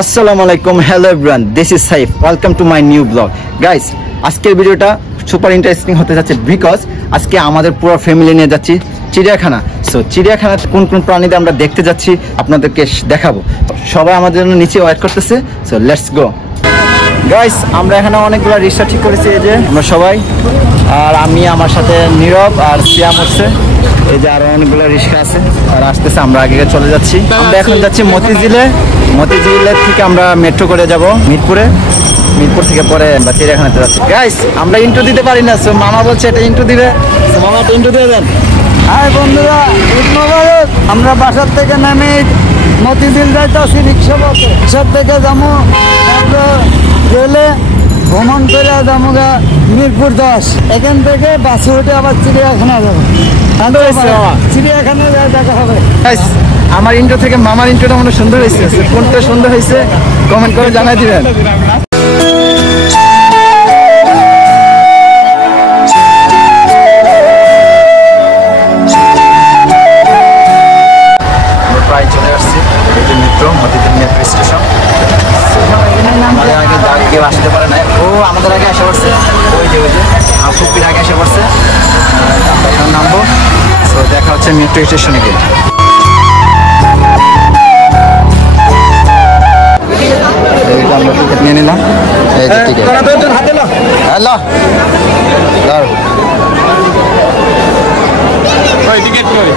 আসসালামু আলাইকুম, hello everyone, this is Saif, welcome to my new blog. Guys, আজকের ভিডিওটা সুপার ইন্টারেস্টিং হতে যাচ্ছে বিকজ আজকে আমাদের পুরো ফ্যামিলি নিয়ে যাচ্ছি চিড়িয়াখানা। সো চিড়িয়াখানাতে কোন কোন প্রাণীদের আমরা দেখতে যাচ্ছি আপনাদেরকে দেখাবো। সবাই আমাদের জন্য নিচে ওয়েট করতেছে, সো লেটস গো। গাইস, আমরা এখানে অনেকগুলো রিক্সা ঠিক করেছি, এই যে আমরা সবাই, আর আমি, আমার সাথে নীরব আর সিয়াম হচ্ছে, এই যে আরো অনেকগুলো রিক্সা আছে আর আসতেছে। আমরা আগে চলে যাচ্ছি, আমরা এখন যাচ্ছি মতিঝিলের থেকে আমরা মেট্রো করে যাব মিরপুর থেকে পরে আমরা চিড়িয়াখানাতে যাচ্ছি। গাইস, আমরা ইন্ট্রো দিতে পারি না, সো মামা বলছে এটা ইন্ট্রো দিবে। সো মামা একটা ইন্ট্রো দিয়ে দেন। হাই বন্ধুরা, ঈদ মোবারক। আমরা বাসার থেকে নেমে মতিঝিল যাইতেছি রিক্সার থেকে যাবো, তারপর রেলে ভ্রমণ করে যাবো মিরপুর 10। এখান থেকে বাসে উঠে আবার চিড়িয়াখানা যাবো। চিড়িয়াখানা যায় দেখা হবে। আমার ইন্ট্রো থেকে মামার ইন্ট্রোটা মনে সুন্দর হয়েছে, কোনটা সুন্দর হয়েছে কমেন্ট করে জানাই দিবেন। প্রায় চলে আসছি মতিঝিল মেট্রো স্টেশন। আগে কেউ আসতে পারে না, ও আমাদের আগে এসে পড়ছে, ওই যে আফুপির আগে এসে পড়ছে। আমরা এখন নামবো, তো দেখা হচ্ছে মেট্রো স্টেশনে গিয়ে। আমরা টিকিট নিয়ে নিলাম, এই যে টিকিট। হ্যালো,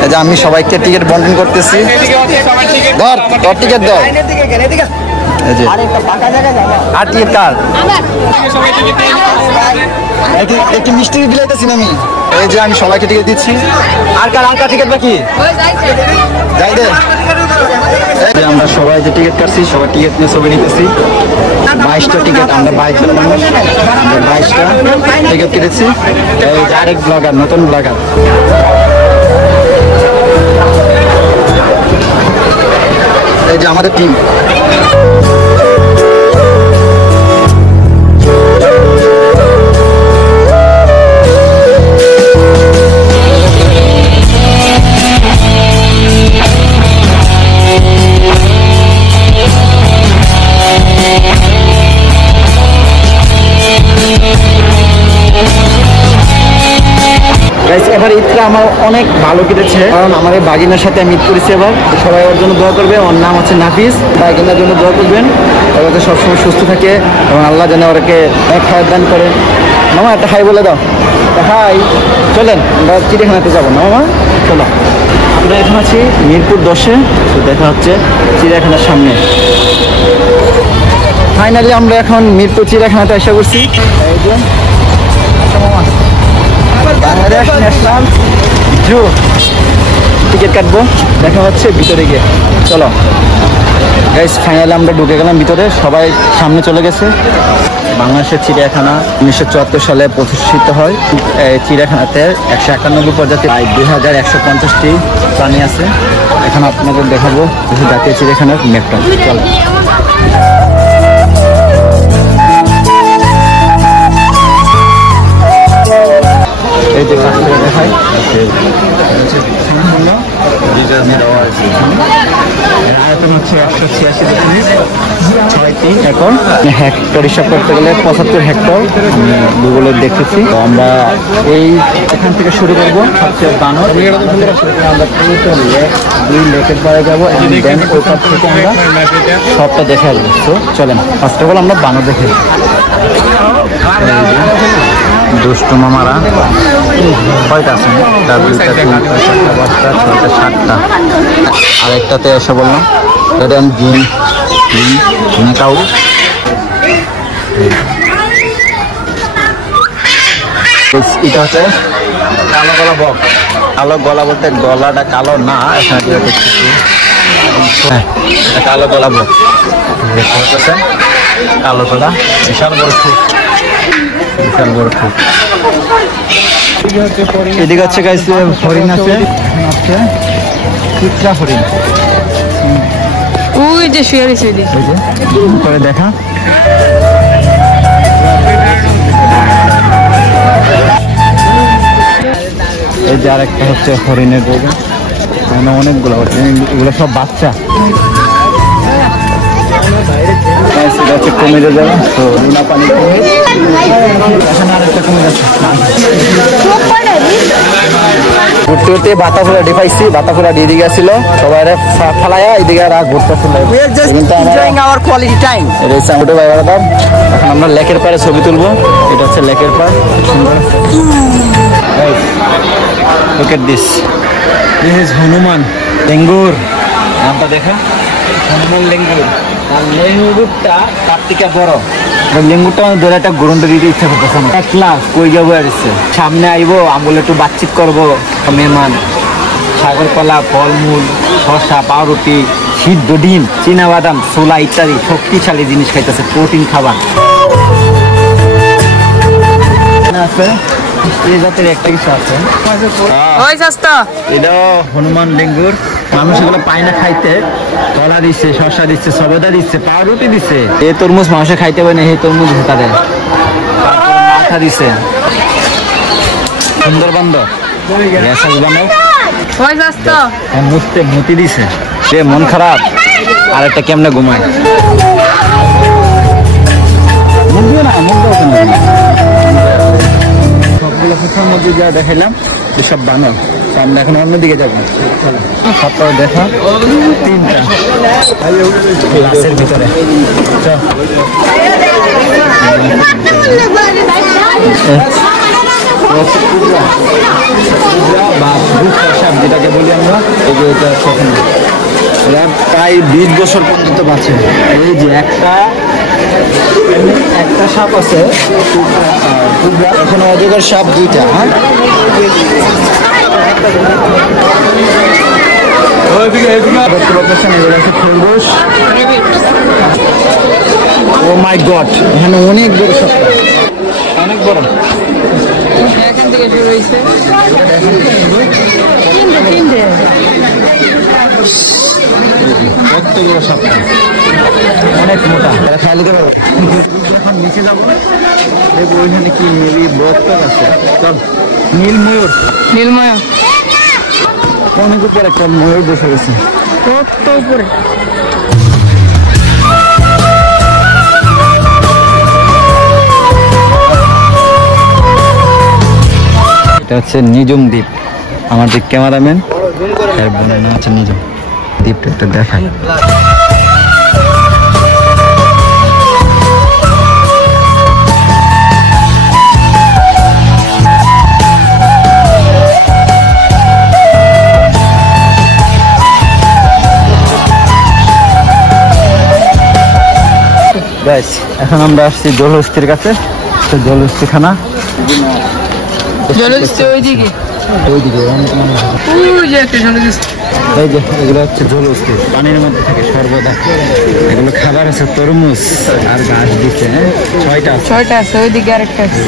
এই যে আমি সবাইকে টিকিট বন্টন করতেছি। ধর তোর টিকিট ধর, আর টিকিট কার একটু মিষ্টি বিলাইতেছি না আমি। এই যে আমি সবাইকে টিকিট দিচ্ছি। আর কার টিকিট বাকি যাই দে। আমরা সবাই যে টিকিট কাটছি, সবাই টিকিট নিয়ে ছবি নিতেছি। 22টা টিকিট, আমরা 22 জন মানুষ, 22টা টিকিট কেটেছি। এই যে আরেক ব্লগার, নতুন ব্লগার। এই যে আমাদের টিম। এবার ঈদটা আমার অনেক ভালো কেটেছে, কারণ আমার এই বাগিনার সাথে আমি ঈদ করেছি। এবার সবাই ওর জন্য দোয়া করবে, ওর নাম হচ্ছে নাফিস। বাগিনার জন্য দোয়া করবেন, ওরা তো সবসময় সুস্থ থাকে এবং আল্লাহ যেন ওরাকে অনেক খায়ের দান করেন। মামা একটা হাই বলে দাও। হাই, চলেন আমরা চিড়িয়াখানাতে যাবো না মামা, চলো। আমরা এখন আছি মিরপুর 10-এ, তো দেখা হচ্ছে চিড়িয়াখানার সামনে। ফাইনালি আমরা এখন মিরপুর চিড়িয়াখানাতে এসে করছি। এই যে মামা, বাংলাদেশ ন্যাশনাল জু টিকিট কাটবো, দেখা হচ্ছে ভিতরে গিয়ে। চলো গাইস, ফাইনালি আমরা ঢুকে গেলাম ভিতরে, সবাই সামনে চলে গেছে। বাংলাদেশের চিড়িয়াখানা 1974 সালে প্রতিষ্ঠিত হয়। এই চিড়িয়াখানাতে 191 প্রজাতির 2150টি প্রাণী আছে। এখন আপনাদের দেখাবো জাতীয় চিড়িয়াখানার ম্যাপটা। চলো। এই যে কাছ থেকে দেখায়, আয়তন হচ্ছে 186.6 একর। হেক্টর হিসাব করতে গেলে 75 হেক্টর গুগলে দেখেছি। তো আমরা এখান থেকে শুরু করবো, হচ্ছে বানর। আমরা দুই লেকের পাড়ে যাবো, দেন ওই পার থেকে আমরা সবটা দেখে আসবো। তো চলেন, ফার্স্ট অফ অল আমরা বানর দেখে। দুষ্টু মামারা কয়টা আছেন? 1, 2, 3, 4, 5, 6, 7টা। আরেকটাতে এসে বললাম রেড গ্রিন কাউ। এটা হচ্ছে কালো গলা বক। কালো গলা বলতে গলাটা কালো না, এখানে দেখতেছি কালো গলা বক। দেখতেছেন কালো গলা, বিশাল বড় খুব, বিশাল বড় খুব। এদিকে হচ্ছে গাইস হরিণ আছে, হচ্ছে চিত্রা হরিণ। ওই যে শুয়ে রয়েছে, করে দেখা। এই যে আরেকটা হচ্ছে হরিণের জায়গা, অনেকগুলো হরিণ, এগুলো সব বাচ্চা। কুমিরে যাবে, তো লুনা পানি কুমির, এখানে আরেকটা কুমির আছে। ঘুরতে ঘুরতে বাতাফুরা ডিপাইছি, বাতাফুরা দিয়ে দিকে ছিল সবাই ফালাইয়া এদিকে আর ঘুরতেছিল। এখন আমরা লেকের পাড়ে ছবি তুলবো, এটা হচ্ছে লেকের পাড়, সুন্দর। Look at this. This is Hanuman langur, নামটা দেখা, হনুমান লেঙ্গুর। আর লেঙ্গুরটা তার থেকে বড়, লেঙ্গুরটা ধরে একটা গ্রন্থ দিতে ইচ্ছা করতেছে না। একলা কই যাবো আর ইচ্ছে, সামনে আইবো আমগুলো একটু বাতচিত করবো, মেহমান, সাগর কলা, ফলমূল, শসা, পাউরুটি, সিদ্ধ ডিম, চীনা বাদাম, ছোলা ইত্যাদি শক্তিশালী জিনিস খাইতেছে, প্রোটিন খাবার আছে। এই জাতের একটা কিছু আছে, এটা হনুমান লেঙ্গুর। মানুষ এগুলো পায় না খাইতে, কলা দিচ্ছে, শসা দিচ্ছে, সবেদা দিচ্ছে, পাউরুটি দিচ্ছে। এই তরমুজ মানুষে খাইতে পারে না, এই তরমুজ দিচ্ছে তাদের, মাথা দিচ্ছে, সুন্দর বান্দর মতি দিছে। যে মন খারাপ আর একটা কেমনে ঘুমায়, সবগুলো ফুটার মধ্যে যা দেখাইলাম সব বানর। আমরা এখন অন্যদিকে যাবো, সবটা দেখা তিনটা গ্লাসের ভিতরে। যেটাকে বলি আমরা, প্রায় 20 বছর পর্যন্ত বাঁচে। এই যে একটা সাপ আছে, এখন অজগর সাপ 2টা। হ্যাঁ, খরগোশ। ও মাই গড, এখানে অনেক বড় সাপ, অনেক বড়। এখান থেকে শুরু হয়েছে, কত বড় সাপ, অনেক মোটা। এখন নিচে যাবো, দেখবো ওইখানে কি মেবি বত্তর আছে। চল, নীলময়ূর, নীলময়ূর অনেক উপরে একটা ময়ূর বসে গেছে, কত উপরে। এটা হচ্ছে নিজম দ্বীপ। আমার যে ক্যামেরাম্যান হচ্ছে নিজম দ্বীপটা একটা দেখায়। এখন আমরা আসছি জলহস্তির কাছে, জলহস্তিখানা। এগুলো হচ্ছে জলহস্তি, পানির মধ্যে থাকে সর্বদা। এগুলো খাবার আছে তরমুজ আর গাছ দিচ্ছে। 6টা আছে, ওইদিকে আরেকটা আছে।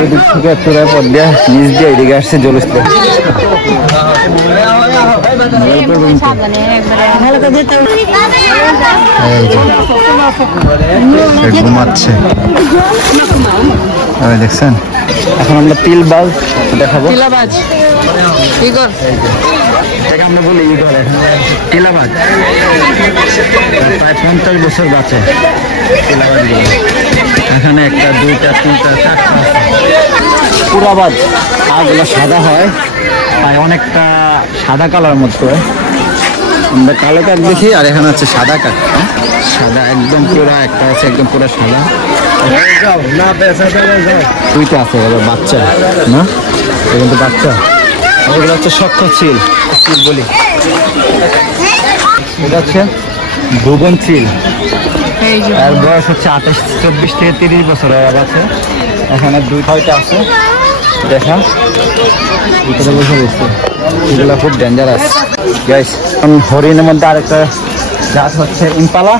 ওইদিক থেকে চূড়ার পর দিয়ে নিচ দিয়ে এদিকে আসছে জলহস্তি। ঘুমাচ্ছে, দেখছেন। এখন আমরা তিলবাজ দেখাবো, আমরা বলি ইগল, তিলাবাজ প্রায় 50 বছর বাঁচে। এখানে 1টা 2টা 3টা 4টা পুরাবাজ। পাগুলো সাদা হয়, প্রায় অনেকটা সাদা কালার মতো। আমরা কালো কাক দেখি, আর এখানে হচ্ছে সাদা কাক, সাদা একদম পুরা। একটা আছে একদম পুরো সাদা, 2টা আছে বাচ্চা না, কিন্তু বাচ্চা। এগুলো হচ্ছে শক্ত চিল বলি, এটা হচ্ছে ভুবন চিল। আর বয়স হচ্ছে 24 থেকে 30 বছর আছে। এখানে 2-6টা আছে, দেখা ভিতরে বসে রয়েছে। এগুলো খুব ডেঞ্জারাস গাইস। হরিণের মধ্যে আরেকটা জাত হচ্ছে ইম্পালা,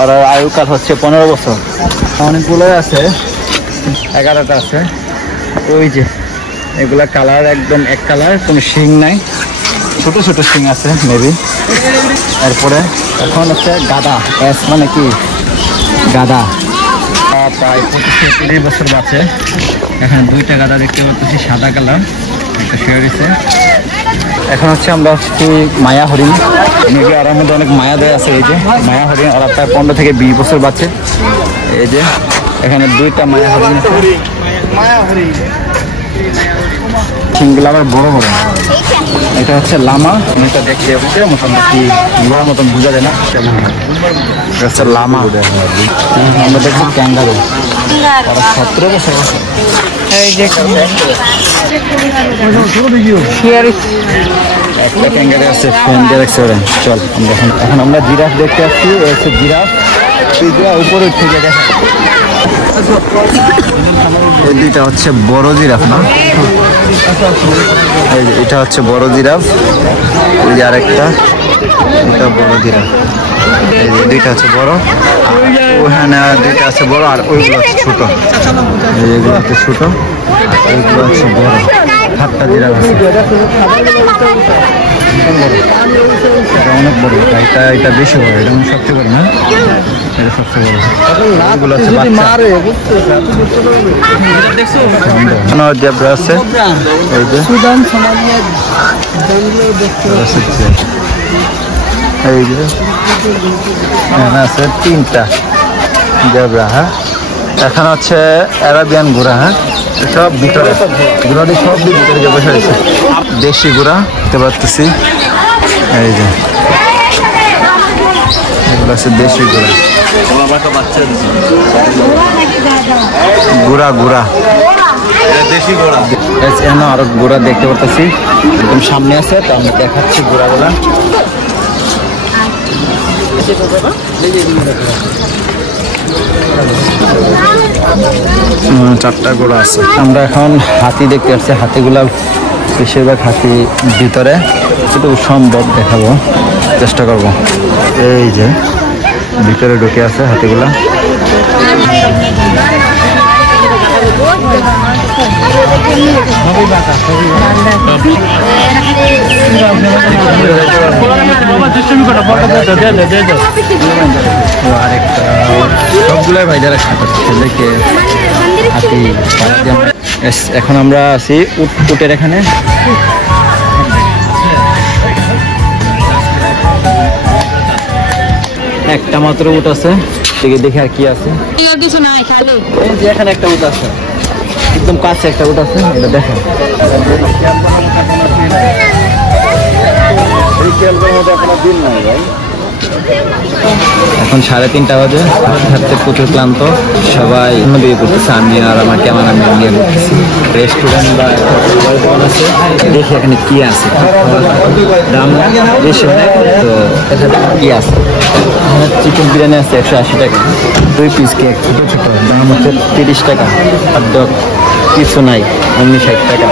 ওর আয়ুকাল হচ্ছে 15 বছর। অনেকগুলোই আছে, 11টা আছে। ওই যে এগুলা কালার একদম এক কালার, কোনো শিং নাই, ছোট ছোট শিং আছে মেবি। এরপরে এখন হচ্ছে গাদা, এস মানে কি গাদা, প্রায় 25-30 বছর বাঁচে। এখানে 2টা গাদা দেখতে পাচ্ছি, সাদা কালার, একটা শেয়ার দিচ্ছে। এখন হচ্ছে আমরা হচ্ছে মায়া হরিণ, মেঘে আর মধ্যে অনেক মায়া দেয় আছে। এই যে মায়া হরিণ, ওরা প্রায় 15 থেকে 20 বছর বাচ্চে। এই যে এখানে 2টা মায়া হরিণ আছে, সিংগুলো আবার বড় বড়। এটা হচ্ছে লামা, এটা দেখতে হচ্ছে মোটামুটি ঘোড়ার মতন বোঝা যায় না, এটা হচ্ছে লামা। আমরা দেখছি ক্যাঙ্গারু, 17 বছর। একটা ক্যাঙ্গারু আছে, চল আমরা এখন আমরা জিরাফ দেখতে আসছি। হচ্ছে জিরাফ, উপরে থেকে দেখা। এই দুইটা হচ্ছে বড় জিরাফ না, এটা হচ্ছে বড় জিরাফ। ওই যে আরেকটা, এটা বড় জিরাফ। এই যে দুইটা হচ্ছে বড়, ওখানে দুইটা আছে বড়, আর ওইগুলো হচ্ছে ছোট। এইগুলো হচ্ছে ছোট, ওইগুলো হচ্ছে বড়। 7টা জিরাফ আছে, এটা অনেক বড়। এটা বেশি বড়, এটা সবচেয়ে বড় না, এটা সবচেয়ে বড়। এগুলো হচ্ছে বাচ্চা। জেব্রা আছে, এই যে এই যে এখানে আছে 3টা জেব্রা। হ্যাঁ, এখানে হচ্ছে অ্যারাবিয়ান ঘোড়া। হ্যাঁ, সব ভিতরে, ঘোড়াটি সব ভিতরে যে বসে রয়েছে। দেশি ঘোড়া দেখতে পাচ্ছি, এই যে এগুলো আছে দেশি ঘোড়া। ঘোড়া ঘোড়া দেশি ঘোড়া, আরো ঘোড়া দেখতে পাচ্ছি একদম সামনে আছে। তো আমরা দেখাচ্ছি ঘোড়াগুলা। 4টা ঘোড়া আছে। আমরা এখন হাতি দেখতে পাচ্ছি, হাতিগুলা বেশিরভাগ হাতি ভিতরে, যেটুকু সম্ভব দেখাবো চেষ্টা করব। এই যে ভিতরে ঢুকে আছে হাতিগুলা। সবগুলাই ভাই যারা ছেলেকে হাতি। এখন আমরা আছি উটের এখানে। একটা মাত্র উট আছে, দেখে আর কি আছে। এখানে একটা উট আছে, একদম কাছে একটা উট আছে, এটা দেখো। এখন 3:30 বাজে, হাঁটতে প্রচুর ক্লান্ত, সবাই বিয়ে করতেছে। আমি আর আমার ক্যামেরাম্যান নিয়ে করতেছি। রেস্টুরেন্ট বা দোকান আছে, দেখি এখানে কি আছে, দাম বেশি অনেক, তো কি আছে। চিকেন বিরিয়ানি আছে 180 টাকা, 2 পিস কেক ছোটো ছোটো, দাম হচ্ছে 30 টাকা। খাদ্য কিছু নাই, 60 টাকা।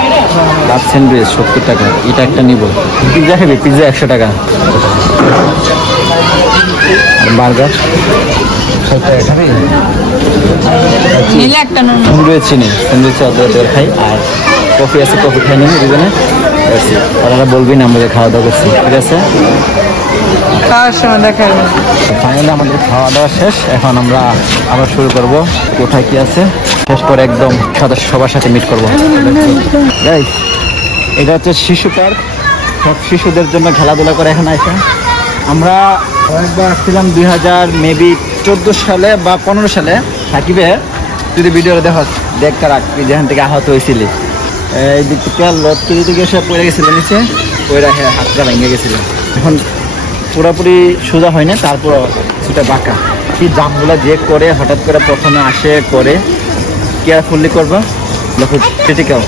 হাফ স্যান্ডউইচ 70 টাকা। এটা একটা নিব। পিৎজা খাবি? পিৎজা 100 টাকা। বার্গার 60 টাকা খাবি? স্যান্ডউইচ চিনি, স্যান্ডউইচ অর্ডার খাই। আর কফি আছে, কফি খাই নিবি দুজনে। ওরা বলবি না আমরা খাওয়া দাওয়া করছি, ঠিক আছে? ফাইনালি আমাদের খাওয়া দাওয়া শেষ। এখন আমরা আবার শুরু করব। কোথায় কি আছে শেষ করে একদম সবার সাথে মিট করবো। এটা হচ্ছে শিশু পার্ক, সব শিশুদের জন্য খেলাধুলা করে। এখন আসে আমরা কয়েকবার আসছিলাম 2014 সালে বা 15 সালে। সাকিবে যদি ভিডিওটা দেখতে রাখবি, যেখান থেকে আহত হয়েছিলি। এই দিক থেকে লটকিরি থেকে সব পড়ে গেছিল নিচে, ওই রাখে হাতটা ভেঙে গেছিল। এখন পুরোপুরি সোজা হয় না, তারপর সেটা বাঁকা। কি জামগুলা যে করে হঠাৎ করে প্রথমে আসে করে, কেয়ারফুলি করবা, ক্রিটিক্যাল।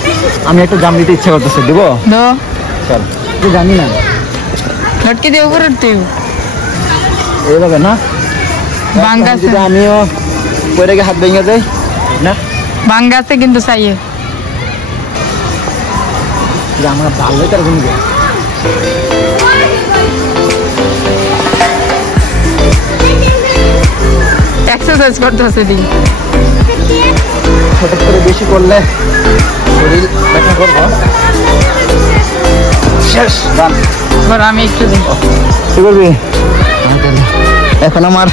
আমি একটা জাম দিতে ইচ্ছা করতেছে, দিব? চল, তুই জানি না লটকে দিয়ে উপরে এইভাবে না, আমিও পরে গিয়ে হাত ভেঙে দেয় না, ভাঙ্গা আছে কিন্তু চাইয়ে আমরা ভালো তার ভেঙে এক্সারসাইজ করতেছে দিন। হঠাৎ করে বেশি করলে শরীর ব্যথা করবো। শেষ গান। আমি একটু দিই। কি করবি এখন? আমার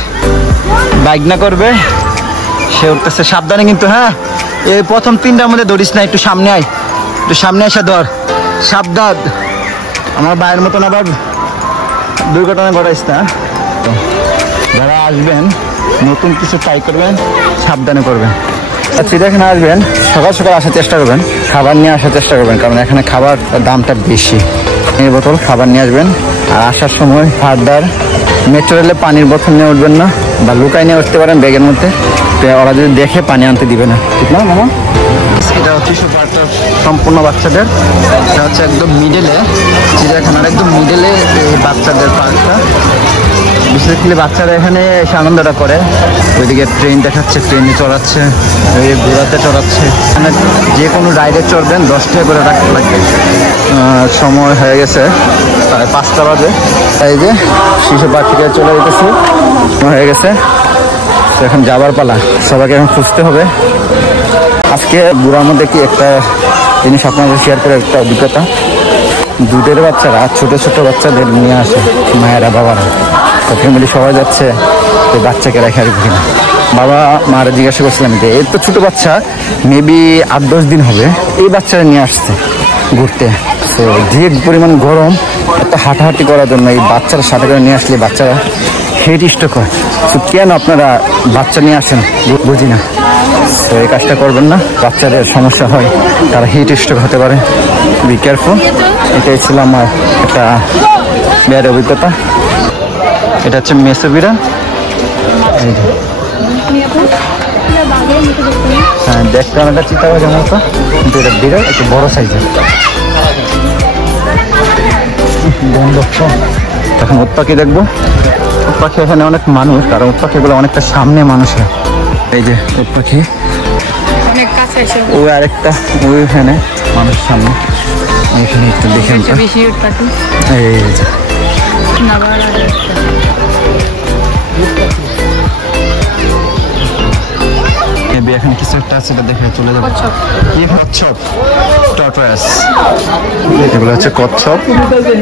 বাইক না করবে, সে উঠতেছে। সাবধানে কিন্তু, হ্যাঁ? এই প্রথম 3টার মধ্যে ধরিস না, একটু সামনে আয়, একটু সামনে এসে ধর। সাবধান, আমার ভাইয়ের মতন আবার দুর্ঘটনা ঘটাইস না। তো যারা আসবেন নতুন কিছু ট্রাই করবেন, সাবধানে করবেন। আর চিড়িয়াখানা আসবেন সকাল সকাল আসার চেষ্টা করবেন, খাবার নিয়ে আসার চেষ্টা করবেন, কারণ এখানে খাবার দামটা বেশি। এই বোতল খাবার নিয়ে আসবেন। আর আসার সময় ফার্দার মেট্রো রেলে পানির বোতল নিয়ে উঠবেন না, বা লুকাই নিয়ে উঠতে পারেন ব্যাগের মধ্যে। তো ওরা যদি দেখে পানি আনতে দিবে না, ঠিক না মামা? এটা হচ্ছে সম্পূর্ণ বাচ্চাদের, এটা হচ্ছে একদম মিডলে, চিড়িয়াখানার একদম মিডলে এই বাচ্চাদের পার্কটা। বিশেষলি বাচ্চারা এখানে এসে আনন্দটা করে। ওইদিকে ট্রেন দেখাচ্ছে, ট্রেনে চড়াচ্ছে, ওই ঘোড়াতে চড়াচ্ছে। এখানে যে কোনো রাইডে চড়বেন 10 টাকা করে রাখতে লাগবে। সময় হয়ে গেছে প্রায় 5টা বাজে। এই যে শিশু পাখিটা চলে যেতেছে, হয়ে গেছে। এখন যাবার পালা, সবাইকে এখন খুঁজতে হবে। আজকে বুড়ার মধ্যে কি একটা জিনিস আপনাদের শেয়ার করে, একটা অভিজ্ঞতা। দুধের বাচ্চারা ছোট ছোট বাচ্চাদের নিয়ে আসে মায়েরা, বাবারা। তো ফ্যামিলি সবাই যাচ্ছে, তো বাচ্চাকে রেখে আসবে কিনা। বাবা মারা জিজ্ঞাসা করছিলাম যে এই তো ছোট বাচ্চা, মেবি 8-10 দিন হবে, এই বাচ্চারা নিয়ে আসছে ঘুরতে। তো যে পরিমাণ গরম, একটা হাঁটাহাঁটি করার জন্য এই বাচ্চারা সাথে করে নিয়ে আসলে বাচ্চারা হেড স্ট্রোক হয়। তো কেন আপনারা বাচ্চা নিয়ে আসেন বুঝি না। তো এই কাজটা করবেন না, বাচ্চাদের সমস্যা হয়, তারা হিট স্ট্রোক হতে পারে। Be careful. এটাই ছিল আমার একটা ব্যাড অভিজ্ঞতা। এটা হচ্ছে মেসো বিড়াল। হ্যাঁ, দেখতে অনেকটা চিতাবাঘের মতো, কিন্তু এটা বিড়াল একটু বড় সাইজের। বন্ধ। এখন উট পাখি দেখবো। উট পাখি এখানে অনেক মানুষ, কারণ উট পাখিগুলো অনেকটা সামনে মানুষের। এই যে উট পাখি, ওই আরেকটা ওইখানে মানুষ সামনে, এইখানে একটু দেখে এই যে এখন কিছু একটা আছে, দেখে চলে যাবো। কি কচ্ছপ, টর্টয়েস, এগুলো হচ্ছে কচ্ছপ,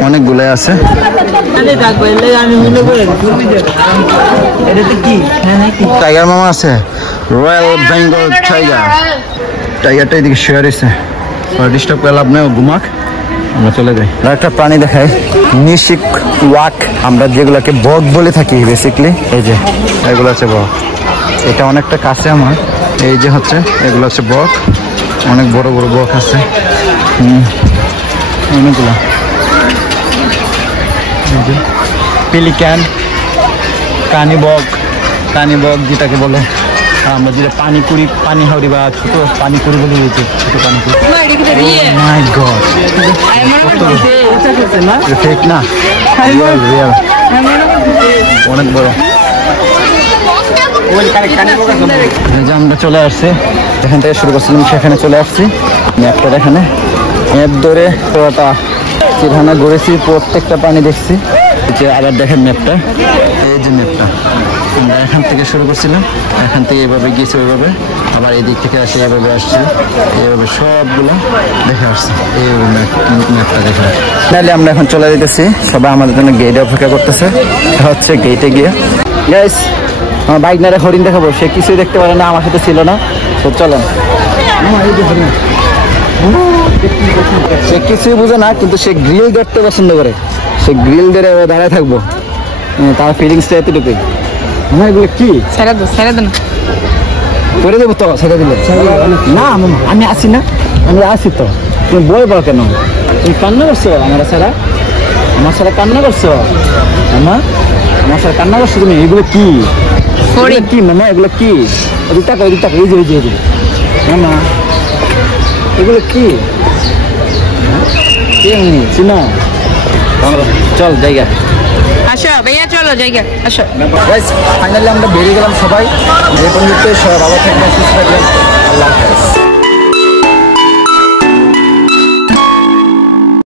অনেকগুলো আছে। টাইগার মামা আছে, রয়্যাল বেঙ্গল টাইগার। টাইগারটা এদিকে শেয়ার হয়েছে, ডিস্টার্ব করে লাভ নেই, ঘুমাক, আমরা চলে যাই। একটা প্রাণী দেখায়, নিশিক ওয়াক, আমরা যেগুলোকে বক বলে থাকি বেসিকলি। এই যে এগুলো হচ্ছে বক, এটা অনেকটা কাছে আমার। এই যে হচ্ছে এগুলো হচ্ছে বক, অনেক বড় বড় বক আছে অনেকগুলো। পেলিক্যান, কানি বক যেটাকে বলে আমরা, যেটা পানিপুরি, পানি হাওড়ি বা ছোট পানিপুরি বলে দিয়েছি, ছোট পানিপুরি। মাই গড, ফেক না, রিয়েল, অনেক বড়। আমরা চলে আসছি, এখান থেকে শুরু করছিলাম, সেখানে চলে আসছি। ম্যাপটা এখানে ম্যাপ ধরে পুরোটা চিড়িয়াখানা ঘুরেছি, প্রত্যেকটা প্রাণী দেখছি। আবার দেখেন ম্যাপটা, এই যে ম্যাপটা, আমরা এখান থেকে শুরু করছিলাম, এখান থেকে এভাবে গিয়েছি, ওইভাবে আবার এই দিক থেকে আসে, এভাবে আসছি, এইভাবে সবগুলো দেখে আসছি। এইভাবে ম্যাপটা দেখে নাহলে আমরা এখন চলে যেতেছি। সবাই আমাদের জন্য গেটে অপেক্ষা করতেছে, হচ্ছে গেটে গিয়ে। গাইস, আমার বাইক নারে হরিণ দেখাবো, সে কিছুই দেখতে পারে না, আমার সাথে ছিল না। তো চলেন, সে কিছুই বুঝে না, কিন্তু সে গ্রিল ধরতে পছন্দ করে। সে গ্রিল ধরে দাঁড়ায় থাকবো, তার ফিলিংসটা এতটুকুই। আমার এগুলো কি ছেড়ে দে না, করে দেবো তো, ছেড়ে দিলে না। আমি আসি না, আমি আসি তো, তুমি বই বল কেন? তুমি কান্না করছো আমার ছাড়া, আমার ছাড়া কান্না করছো? আমার সাথে কান্না করছো তুমি? এগুলো কি কি মানে, এগুলো কি? টাকা এই যে মামা, এগুলো কি চিনো? চল জায়গা, আসো ভাইয়া, চলো জায়গা আসো। ফাইনালি আমরা বেরিয়ে গেলাম সবাই। যে পর্যন্ত সবাই ভালো থাকবেন, সুস্থ থাকবেন, আল্লাহ হাফেজ।